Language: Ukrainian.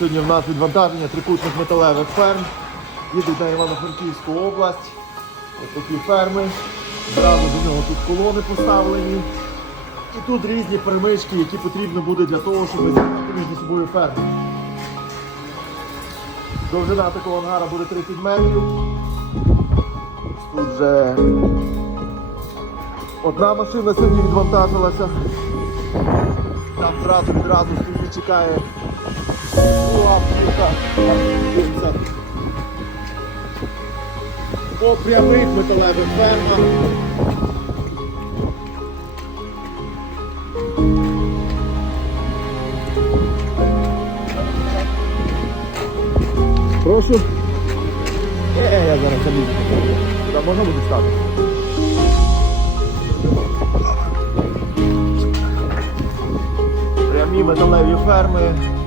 Сьогодні в нас відвантаження трикутних металевих ферм. Їдуть на Івано-Франківську область. Ось такі ферми. Зразу до нього тут колони поставлені. І тут різні перемички, які потрібно буде для того, щоб з'єднати між собою ферми. Довжина такого ангара буде 30 метрів. Тут вже одна машина сьогодні відвантажилася. Там зразу відразу стоїть, чекає По прямих металевих фермах. Прошу. Е, я зараз залізу. Туди можна буде стати? Прямі металеві ферми.